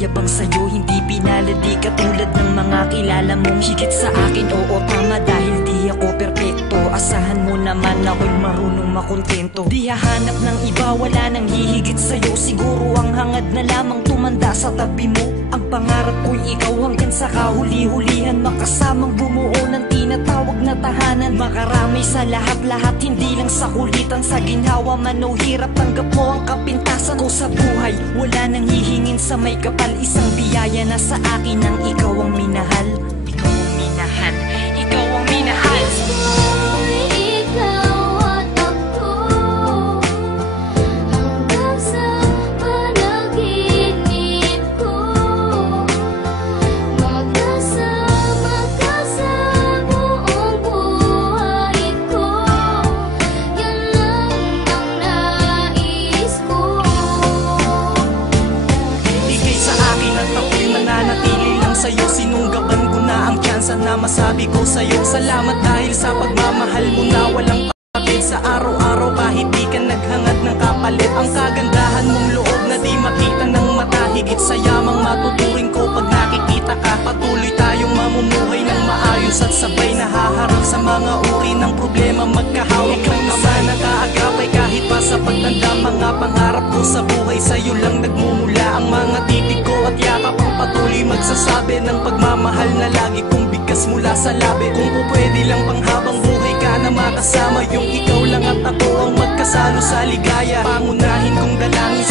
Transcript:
nagpapayabang sa'yo, hindi pinalad, di katulad ng mga kilala mong higit sa akin. Oo, tama, dahil di ako perpekto. Asahan mo naman ako'y marunong makontento. Di hahanap ng iba, wala nang hihigit sa'yo. Siguro ang hangad na lamang tumanda sa tabi mo. Ang pangarap ko'y ikaw hanggang sa kahuli-hulihan, makasamang bumuo ng tinatawag na tahanan. Makaramay sa lahat-lahat, hindi lang sa kulitan. Sa ginhawa man o hirap, tanggap mo ang kapintasan ko sa buhay. Wala nang hihingin sa may kapal, isang biyaya na sa akin ang ikaw ang minahal. Ikaw ang minahal, ikaw ang minahal. Sa'yo, sinunggaban ko na ang tsansa na masabi ko sa'yo. Salamat dahil sa pagmamahal mo na walang kapatid. Sa araw-araw kahit di ka naghangad ng kapalit. Ang kagandahan mong loob na di makita ng mata. Higit sa yamang matuturing ko pag nakikita ka. Patuloy tayong mamumuhay ng maayos at sabay nahaharap sa mga uri ng problema. Magkahawak ng ama na kaagapay kahit pa sa pagtanda. Mga pangarap ko sa buhay sa'yo lang nagmumula. Ang mga titig ko at yakap ang patuloy magsasabi ng pagmamahal na lagi kong bigkas mula sa labi. Kung pwede lang panghabang buhay ka na makasama, yung ikaw lang at ako ang magkasalo sa ligaya. Pangunahin kong dalangin